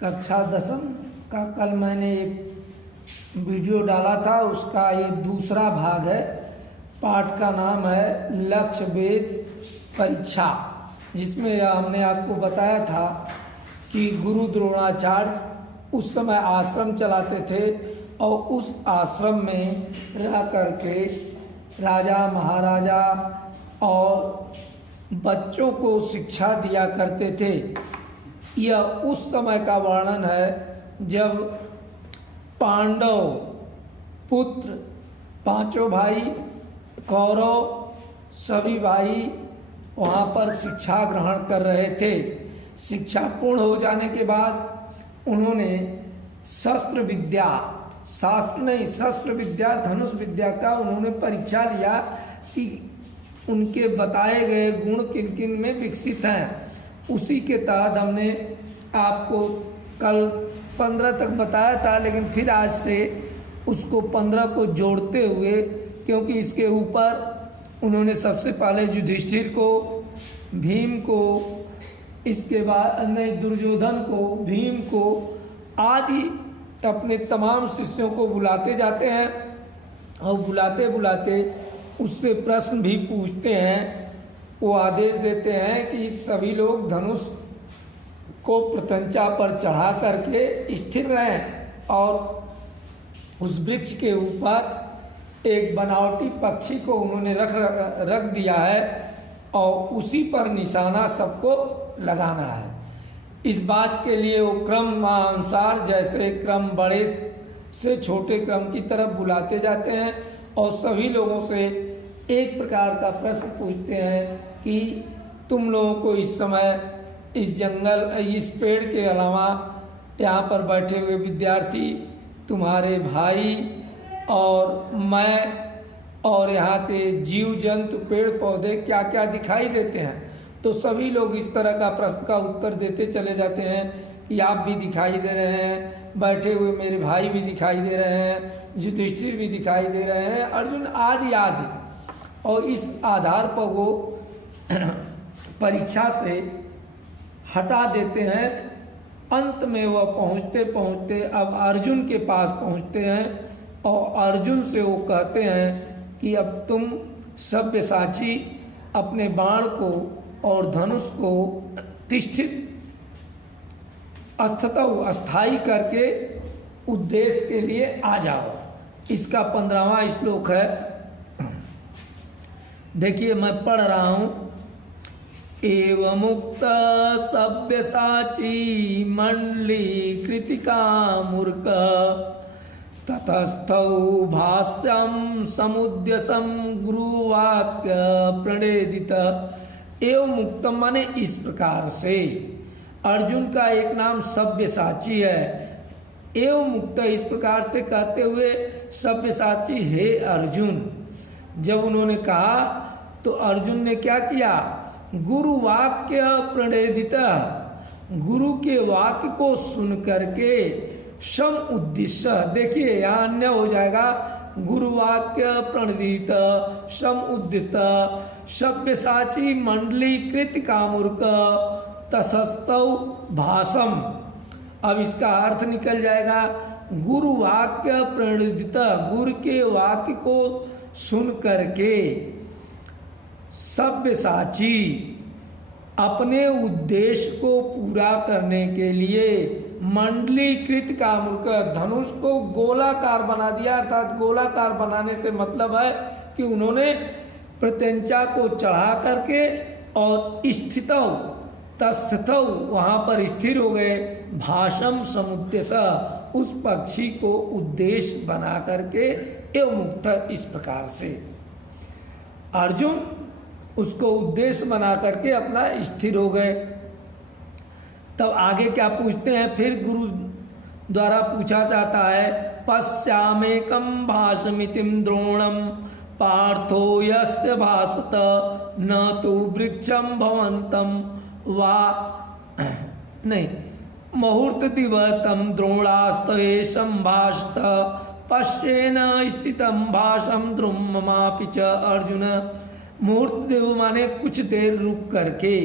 कक्षा 10वीं का कल मैंने एक वीडियो डाला था, उसका ये दूसरा भाग है। पाठ का नाम है लक्ष्य वेद परीक्षा, जिसमें हमने आपको बताया था कि गुरु द्रोणाचार्य उस समय आश्रम चलाते थे और उस आश्रम में रह करके राजा महाराजा और बच्चों को शिक्षा दिया करते थे। यह उस समय का वर्णन है जब पांडव पुत्र पांचों भाई कौरव सभी भाई वहाँ पर शिक्षा ग्रहण कर रहे थे। शिक्षा पूर्ण हो जाने के बाद उन्होंने शस्त्र विद्या शस्त्र विद्या धनुष विद्या का उन्होंने परीक्षा लिया कि उनके बताए गए गुण किन किन में विकसित हैं। उसी के तहत हमने आपको कल 15 तक बताया था, लेकिन फिर आज से उसको 15 को जोड़ते हुए, क्योंकि इसके ऊपर उन्होंने सबसे पहले युधिष्ठिर को, भीम को, इसके बाद दुर्योधन को, भीम को आदि अपने तमाम शिष्यों को बुलाते जाते हैं और बुलाते बुलाते उससे प्रश्न भी पूछते हैं। वो आदेश देते हैं कि सभी लोग धनुष को प्रत्यंचा पर चढ़ा करके स्थिर रहें और उस वृक्ष के ऊपर एक बनावटी पक्षी को उन्होंने रख दिया है और उसी पर निशाना सबको लगाना है। इस बात के लिए वो क्रम अनुसार, जैसे क्रम बड़े से छोटे क्रम की तरफ बुलाते जाते हैं और सभी लोगों से एक प्रकार का प्रश्न पूछते हैं कि तुम लोगों को इस समय इस जंगल, इस पेड़ के अलावा यहाँ पर बैठे हुए विद्यार्थी, तुम्हारे भाई और मैं और यहाँ के जीव जंतु पेड़ पौधे क्या क्या दिखाई देते हैं। तो सभी लोग इस तरह का प्रश्न का उत्तर देते चले जाते हैं कि आप भी दिखाई दे रहे हैं, बैठे हुए मेरे भाई भी दिखाई दे रहे हैं, युधिष्ठिर भी दिखाई दे रहे हैं, अर्जुन आदि आदि। और इस आधार पर वो परीक्षा से हटा देते हैं। अंत में वह पहुँचते पहुँचते अब अर्जुन के पास पहुँचते हैं और अर्जुन से वो कहते हैं कि अब तुम सव्यसाची अपने बाण को और धनुष को तिष्ठित अस्थायी करके उद्देश्य के लिए आ जाओ। इसका 15वां श्लोक है। देखिए मैं पढ़ रहा हूँ। एवमुक्त सव्यसाची मंडली कृतिका मूर्ख ततस्थौ भाष्यम समुद्यसम गुरुवाक्य प्रणेदित। एवं मुक्तम माने इस प्रकार से। अर्जुन का एक नाम सव्यसाची है। एवं मुक्त इस प्रकार से कहते हुए सव्यसाची हे अर्जुन। जब उन्होंने कहा तो अर्जुन ने क्या किया? गुरु वाक्य प्रणेदित, गुरु के वाक्य को सुन करके सम उद्देश्य, देखिए यहाँ अन्य हो जाएगा, गुरु वाक्य प्रणेदित सम उद्देश्य सव्यसाची मंडली कृत कामूर्ख तसस्तौ भाषम। अब इसका अर्थ निकल जाएगा, गुरु वाक्य प्रणेदित, गुरु के वाक्य को सुन करके सव्यसाची अपने उद्देश्य को पूरा करने के लिए मंडलीकृत कामूर्ख, धनुष को गोलाकार बना दिया। अर्थात गोलाकार बनाने से मतलब है कि उन्होंने प्रत्यंचा को चढ़ा करके और स्थितौ तस्थौ वहाँ पर स्थिर हो गए। भाषम समुद्देश्य, उस पक्षी को उद्देश्य बना करके एवं मुक्त, इस प्रकार से अर्जुन उसको उद्देश्य बना करके अपना स्थिर हो गए। तब आगे क्या पूछते हैं? फिर गुरु द्वारा पूछा जाता है, पश्यामेकं भाषमितिं द्रोणम पार्थो यस्य भासत न तो वृक्षम भवंतम वा नहीं मुहूर्त दिवतम द्रोणास्तये संभाषत पश्येन स्थितम भाषम द्रुममापि च अर्जुन। मुहूर्त देव माने कुछ देर रुक करके,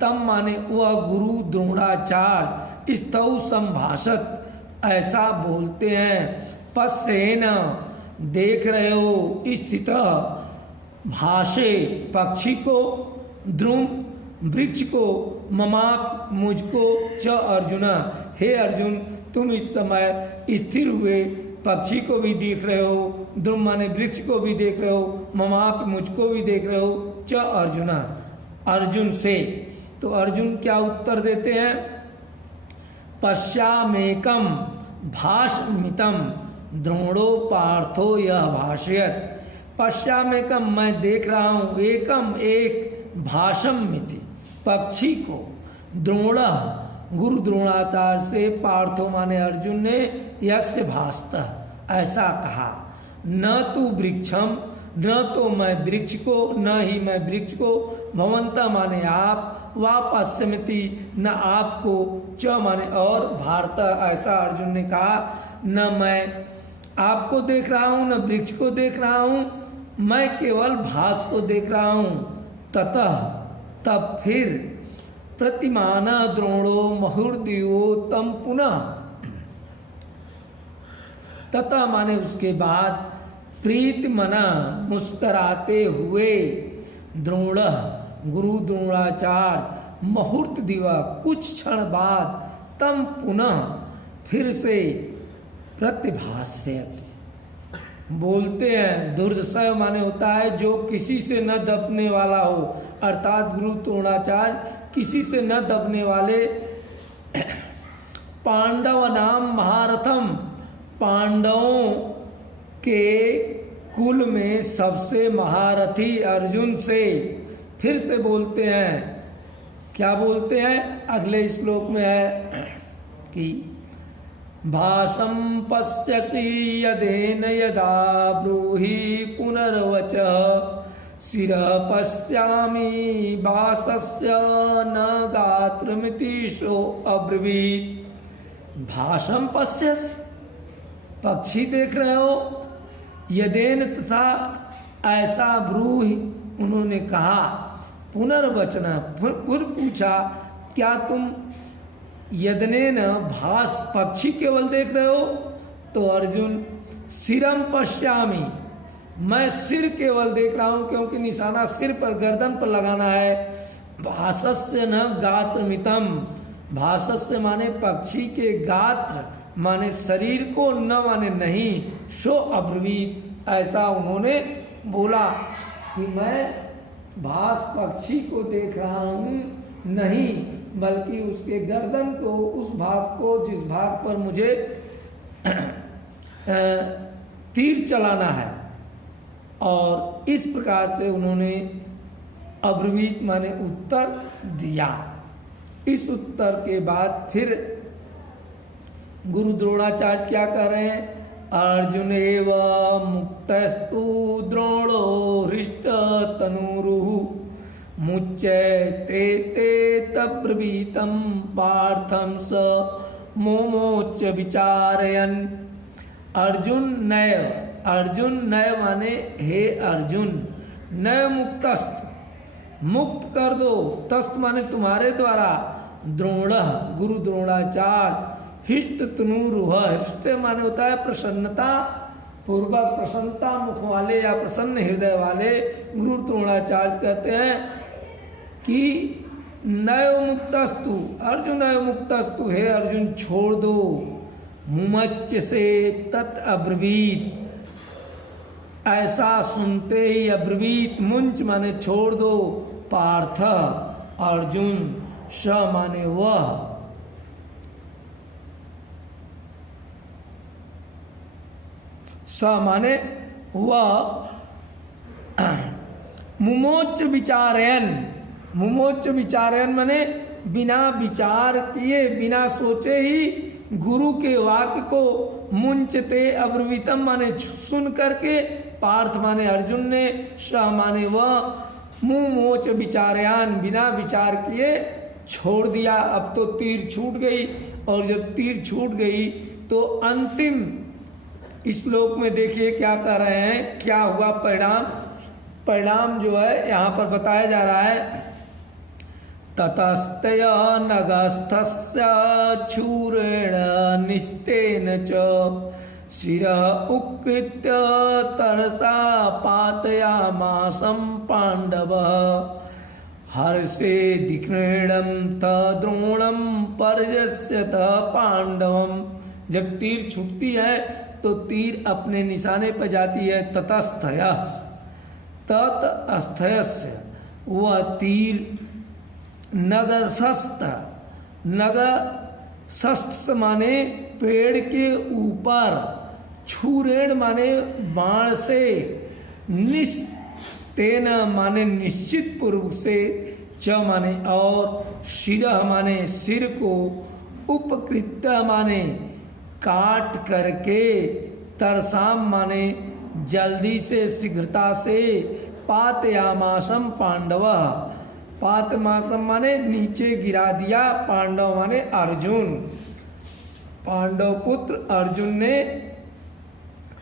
तम माने वह गुरु द्रोणाचार्य स्तौ संभाषत, ऐसा बोलते हैं। पश्येन, देख रहे हो, स्थित, भाषे, पक्षी को, द्रुम, वृक्ष को, ममाप, मुझको, च अर्जुन, हे अर्जुन तुम इस समय स्थिर हुए पक्षी को भी देख रहे हो, द्रुम माने वृक्ष को भी देख रहे हो, ममाप, मुझको भी देख रहे हो, च अर्जुन, अर्जुन से। तो अर्जुन क्या उत्तर देते हैं? पश्यामेकम भाषमितम द्रोणो पार्थो यह भाषयत। पश्यामेकम, मैं देख रहा हूँ, एकम, एक, भाषम मिति, पक्षी को, द्रोण, गुरु द्रोणाचार्य से, पार्थो माने अर्जुन ने, यस्य भाषतः, ऐसा कहा। न तू वृक्षम, न तो मैं वृक्ष को, न ही मैं वृक्ष को, भवंता माने आप, वा पश्यमिति, न आपको, च माने और, भारत, ऐसा अर्जुन ने कहा। न मैं आपको देख रहा हूँ, न वृक्ष को देख रहा हूँ, मैं केवल भास को देख रहा हूँ। ततः, तब फिर, प्रतिमान द्रोणो मुहुर्दिवो तम पुनः, ततः माने उसके बाद, प्रीत मना, मुस्कराते हुए, द्रोण, गुरु द्रोणाचार्य, मुहूर्त दिवा, कुछ क्षण बाद, तम पुनः, फिर से, प्रतिभाष्यति, बोलते हैं। दुर्दशय माने होता है जो किसी से न दबने वाला हो, अर्थात गुरु द्रोणाचार्य किसी से न दबने वाले। पांडव नाम महारथम, पांडवों के कुल में सबसे महारथी अर्जुन से फिर से बोलते हैं। क्या बोलते हैं? अगले श्लोक में है कि भाषं पश्यसि यदेन यदा ब्रूहि पुनर्वच शिर पश्यामि भासस्य न गात्रमिति सो अब्रवीत्। भाषं पश्यसि, पक्षी देख रहे हो, यदेन तथा ऐसा ब्रूहि, उन्होंने कहा, पुनर्वचन, फिर पूछा, क्या तुम यदनेन भास, पक्षी केवल देख रहे हो? तो अर्जुन, सिरम पश्यामि, मैं सिर केवल देख रहा हूं, क्योंकि निशाना सिर पर, गर्दन पर लगाना है। भासस्य न गात्रमितम, भासस्य माने पक्षी के, गात्र माने शरीर को, न माने नहीं, सो अब्रवीत, ऐसा उन्होंने बोला कि मैं भास पक्षी को देख रहा हूं, नहीं बल्कि उसके गर्दन को, उस भाग को जिस भाग पर मुझे तीर चलाना है। और इस प्रकार से उन्होंने अब्रवीत माने उत्तर दिया। इस उत्तर के बाद फिर गुरु द्रोणाचार्य क्या कर रहे हैं? अर्जुन एव मुक्तस्तु द्रोणो हृष्ट तनुरुः मुच्यते तब्रवीतं पार्थं स मोमोच विचारयन्। अर्जुन नैव, अर्जुन नय माने हे अर्जुन, नय मुक्तस्त, मुक्त कर दो, तस्त माने तुम्हारे द्वारा, द्रोण गुरु द्रोणाचार्य, हिष्ट तनुरुह, हिष्ट माने होता है प्रसन्नता पूर्वक, प्रसन्नता मुख वाले या प्रसन्न हृदय वाले। गुरु द्रोणाचार्य कहते हैं कि नय मुक्तस्तु, अर्जुन नय मुक्तस्तु, हे अर्जुन छोड़ दो, मुमच्च से तत् अब्रवीत, ऐसा सुनते ही अब्रवीत, मुंच माने छोड़ दो, पार्थ अर्जुन, स माने वह, स माने वह, मुमोच्च विचारयन, मुमोच्च विचारयन माने बिना विचार किए, बिना सोचे ही गुरु के वाक्य को, मुंचते अब्रवीतम माने सुन करके, पार्थ माने अर्जुन ने, स माने वह, मुमोच विचारयान बिना विचार किए छोड़ दिया। अब तो तीर छूट गई, और जब तीर छूट गई तो अंतिम श्लोक में देखिए क्या कर रहे हैं, क्या हुआ परिणाम। परिणाम जो है यहाँ पर बताया जा रहा है, ततस्तय नगस्थस्य छूरेण निस्तेन च शिरः उक्कृत्य तरसा पातयामासं पाण्डवः हर्षे दिक्रीडं तद्रोणं पर्यस्यत पांडवम। जब तीर छूटती है तो तीर अपने निशाने पर जाती है। ततस्थयस्य वह तीर नगशस्त, नगशस्त माने पेड़ के ऊपर, छूरेण माने बाण से, निस्तेन माने निश्चित पूर्व से, च माने और, शिरः माने सिर को, उपकृत्य माने काट करके, तरसाम माने जल्दी से, शीघ्रता से, पातयामासम पांडव, पातमासम माने नीचे गिरा दिया, पांडव माने अर्जुन, पांडव पुत्र अर्जुन ने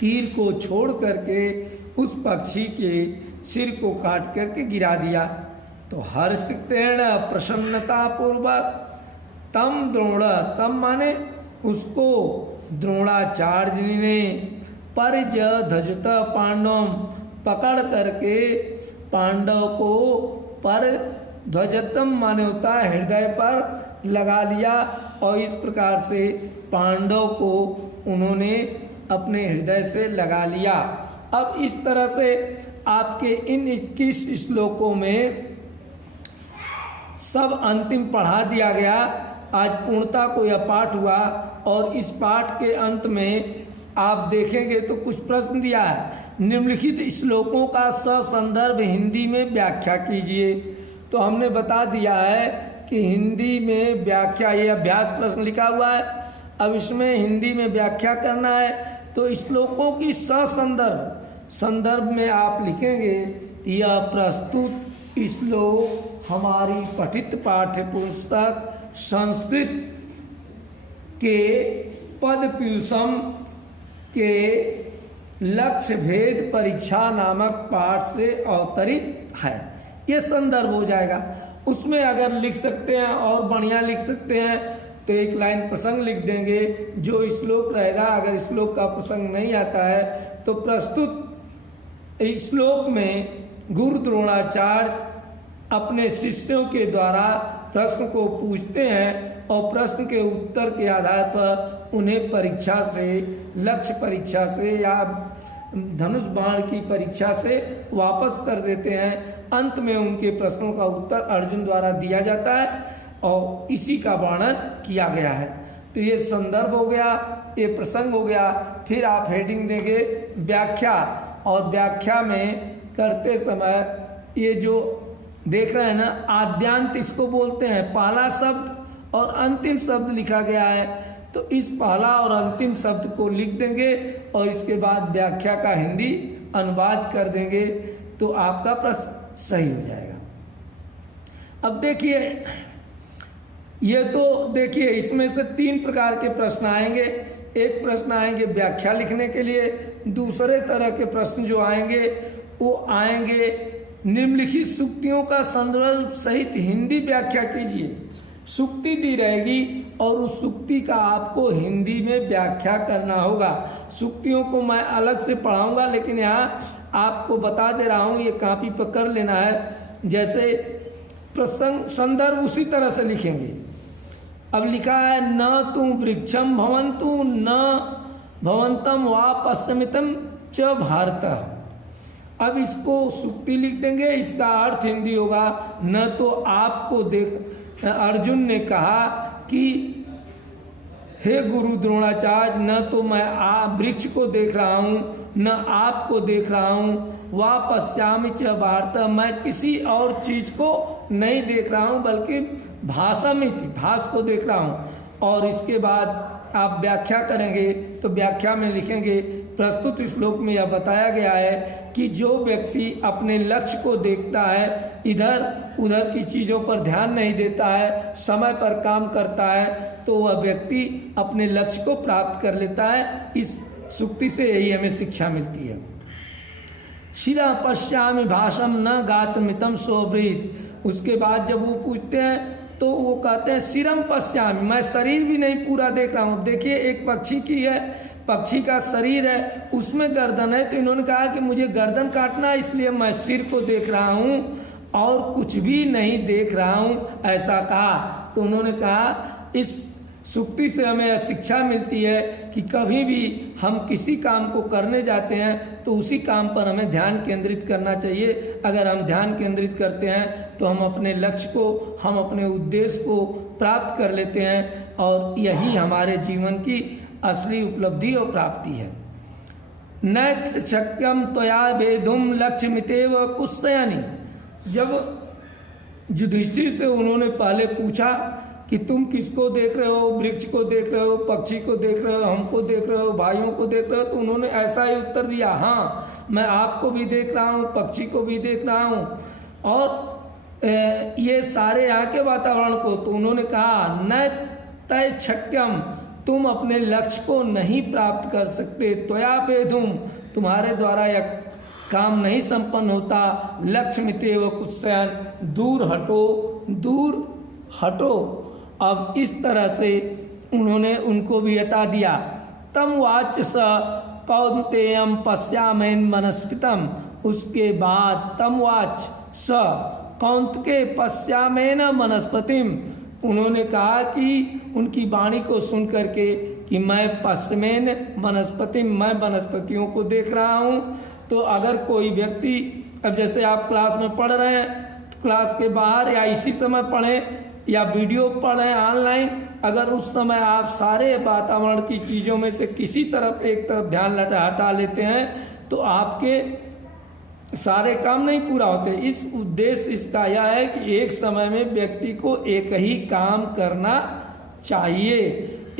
तीर को छोड़ करके उस पक्षी के सिर को काट करके गिरा दिया। तो हर्षितेन प्रसन्नता पूर्वक तम द्रोण, तम माने उसको द्रोणाचार्य ने परिजधजत पांडव पकड़ करके पांडव को पर ध्वजतम माने होता है हृदय पर लगा लिया और इस प्रकार से पांडव को उन्होंने अपने हृदय से लगा लिया। अब इस तरह से आपके इन 21 श्लोकों में सब अंतिम पढ़ा दिया गया। आज पूर्णता को यह पाठ हुआ और इस पाठ के अंत में आप देखेंगे तो कुछ प्रश्न दिया है। निम्नलिखित श्लोकों का ससंदर्भ हिंदी में व्याख्या कीजिए। तो हमने बता दिया है कि हिंदी में व्याख्या, ये अभ्यास प्रश्न लिखा हुआ है। अब इसमें हिंदी में व्याख्या करना है तो श्लोकों की ससंदर्भ संदर्भ में आप लिखेंगे यह प्रस्तुत श्लोक हमारी पठित पाठ्य पुस्तक संस्कृत के पदप्यूषम के लक्ष्य भेद परीक्षा नामक पाठ से अवतरित है। ये संदर्भ हो जाएगा। उसमें अगर लिख सकते हैं और बढ़िया लिख सकते हैं तो एक लाइन प्रसंग लिख देंगे जो श्लोक रहेगा। अगर श्लोक का प्रसंग नहीं आता है तो प्रस्तुत श्लोक में गुरु द्रोणाचार्य अपने शिष्यों के द्वारा प्रश्न को पूछते हैं और प्रश्न के उत्तर के आधार पर उन्हें परीक्षा से, लक्ष्य परीक्षा से या धनुष बाण की परीक्षा से वापस कर देते हैं। अंत में उनके प्रश्नों का उत्तर अर्जुन द्वारा दिया जाता है और इसी का वर्णन किया गया है। तो ये संदर्भ हो गया, ये प्रसंग हो गया। फिर आप हेडिंग देंगे व्याख्या, और व्याख्या में करते समय ये जो देख रहे हैं ना, आद्यांत इसको बोलते हैं। पहला शब्द और अंतिम शब्द लिखा गया है तो इस पहला और अंतिम शब्द को लिख देंगे और इसके बाद व्याख्या का हिंदी अनुवाद कर देंगे तो आपका प्रश्न सही हो जाएगा। अब देखिए, ये तो देखिए इसमें से 3 प्रकार के प्रश्न आएंगे। एक प्रश्न आएंगे व्याख्या लिखने के लिए, दूसरे तरह के प्रश्न जो आएंगे वो आएंगे निम्नलिखित सूक्तियों का संदर्भ सहित हिंदी व्याख्या कीजिए। सूक्ति दी रहेगी और उस सूक्ति का आपको हिंदी में व्याख्या करना होगा। सूक्तियों को मैं अलग से पढ़ाऊंगा लेकिन यहाँ आपको बता दे रहा हूँ, ये कॉपी पर कर लेना है। जैसे प्रसंग संदर्भ उसी तरह से लिखेंगे। अब लिखा है न तु वृक्षम भवन्तु न भवन्तम वा पश्चिमितम च भारत। अब इसको सूक्ति लिख देंगे, इसका अर्थ हिंदी होगा न तो आपको देख, अर्जुन ने कहा कि हे गुरु द्रोणाचार्य, न तो मैं वृक्ष को देख रहा हूँ न आपको देख रहा हूँ, वा पश्यामि च भारत, मैं किसी और चीज को नहीं देख रहा हूँ बल्कि भासमिति, भास को देख रहा हूँ। और इसके बाद आप व्याख्या करेंगे तो व्याख्या में लिखेंगे प्रस्तुत श्लोक में यह बताया गया है कि जो व्यक्ति अपने लक्ष्य को देखता है, इधर उधर की चीज़ों पर ध्यान नहीं देता है, समय पर काम करता है, तो वह व्यक्ति अपने लक्ष्य को प्राप्त कर लेता है। इस सूक्ति से यही हमें शिक्षा मिलती है। शिरा पश्यामि भाषम न गातमितम सोब्रीत, उसके बाद जब वो पूछते हैं तो वो कहते हैं सिरम पश्यामि, मैं शरीर भी नहीं पूरा देख रहा हूँ। देखिए एक पक्षी की है, पक्षी का शरीर है, उसमें गर्दन है, तो इन्होंने कहा कि मुझे गर्दन काटना है इसलिए मैं सिर को देख रहा हूँ और कुछ भी नहीं देख रहा हूँ, ऐसा कहा। तो उन्होंने कहा इस सुक्ति से हमें यह शिक्षा मिलती है कि कभी भी हम किसी काम को करने जाते हैं तो उसी काम पर हमें ध्यान केंद्रित करना चाहिए। अगर हम ध्यान केंद्रित करते हैं तो हम अपने लक्ष्य को, हम अपने उद्देश्य को प्राप्त कर लेते हैं और यही हमारे जीवन की असली उपलब्धि और प्राप्ति है। न शक्यम त्वया वेदुम लक्ष्यमितेव कुत्सयानि। जब युधिष्ठिर से उन्होंने पहले पूछा कि तुम किसको देख रहे हो, वृक्ष को देख रहे हो, पक्षी को देख रहे हो, हमको देख रहे हो, भाइयों को देख रहे हो, तो उन्होंने ऐसा ही उत्तर दिया, हाँ मैं आपको भी देख रहा हूँ, पक्षी को भी देख रहा हूँ और ये सारे यहाँ के वातावरण को। तो उन्होंने कहा न तय शक्यम, तुम अपने लक्ष्य को नहीं प्राप्त कर सकते, त्वया वेदुम, तुम्हारे द्वारा यह काम नहीं संपन्न होता, लक्ष्य मितेव कुत्सयन, दूर हटो, दूर हटो। अब इस तरह से उन्होंने उनको भी हटा दिया। तम वाच स कौन्तेयम पश्यामेन मनस्पितम, उसके बाद तम वाच स कौंत के पश्यामेन मनस्पतिम, उन्होंने कहा कि उनकी वाणी को सुन करके कि मैं पश्चिमेन वनस्पतिम, मैं वनस्पतियों को देख रहा हूँ। तो अगर कोई व्यक्ति, अब जैसे आप क्लास में पढ़ रहे हैं तो क्लास के बाहर या इसी समय पढ़ें या वीडियो पढ़ें ऑनलाइन, अगर उस समय आप सारे वातावरण की चीज़ों में से किसी तरफ एक तरफ ध्यान हटा लेते हैं तो आपके सारे काम नहीं पूरा होते। इस उद्देश्य इसका यह है कि एक समय में व्यक्ति को एक ही काम करना चाहिए।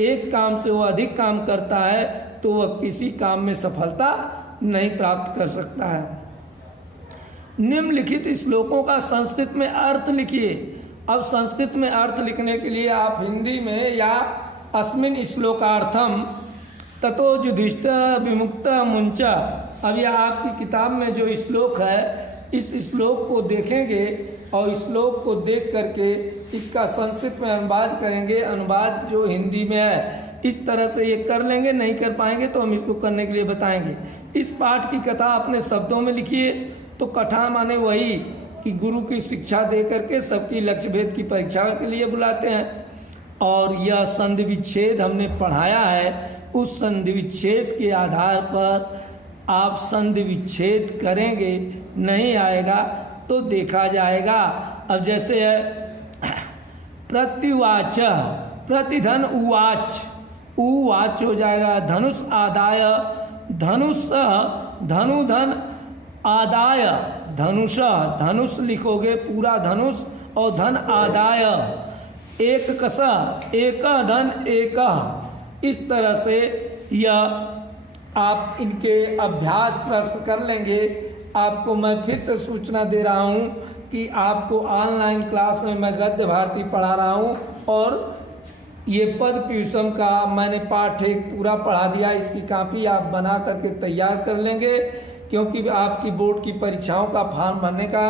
एक काम से वो अधिक काम करता है तो वह किसी काम में सफलता नहीं प्राप्त कर सकता है। निम्नलिखित श्लोकों का संस्कृत में अर्थ लिखिए। अब संस्कृत में अर्थ लिखने के लिए आप हिंदी में या अस्मिन श्लोकार्थम ततो युधिष्ठिर विमुक्त मुंच, अब यह आपकी किताब में जो श्लोक है इस श्लोक को देखेंगे और श्लोक को देख करके इसका संस्कृत में अनुवाद करेंगे। अनुवाद जो हिंदी में है इस तरह से ये कर लेंगे, नहीं कर पाएंगे तो हम इसको करने के लिए बताएंगे। इस पाठ की कथा अपने शब्दों में लिखिए। तो कथा माने वही कि गुरु की शिक्षा दे करके सबकी लक्ष्य भेद की परीक्षा के लिए बुलाते हैं। और यह संधि विच्छेद हमने पढ़ाया है, उस संधि विच्छेद के आधार पर आप संधि विच्छेद करेंगे, नहीं आएगा तो देखा जाएगा। अब जैसे है प्रत्युवाच, प्रतिधन उवाच, उवाच हो जाएगा धनुष आदाय, धनुष धनुधन आदाय, धनुष धनुष लिखोगे पूरा धनुष और धन आदाय, एक कसा एक धन एक, इस तरह से यह आप इनके अभ्यास प्रश्न कर लेंगे। आपको मैं फिर से सूचना दे रहा हूँ कि आपको ऑनलाइन क्लास में मैं गद्य भारती पढ़ा रहा हूँ और ये पद पीयूषम का मैंने पाठ एक पूरा पढ़ा दिया। इसकी कॉपी आप बना करके तैयार कर लेंगे क्योंकि आपकी बोर्ड की परीक्षाओं का फॉर्म भरने का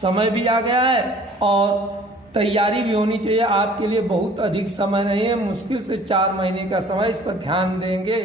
समय भी आ गया है और तैयारी भी होनी चाहिए। आपके लिए बहुत अधिक समय नहीं है, मुश्किल से 4 महीने का समय, इस पर ध्यान देंगे।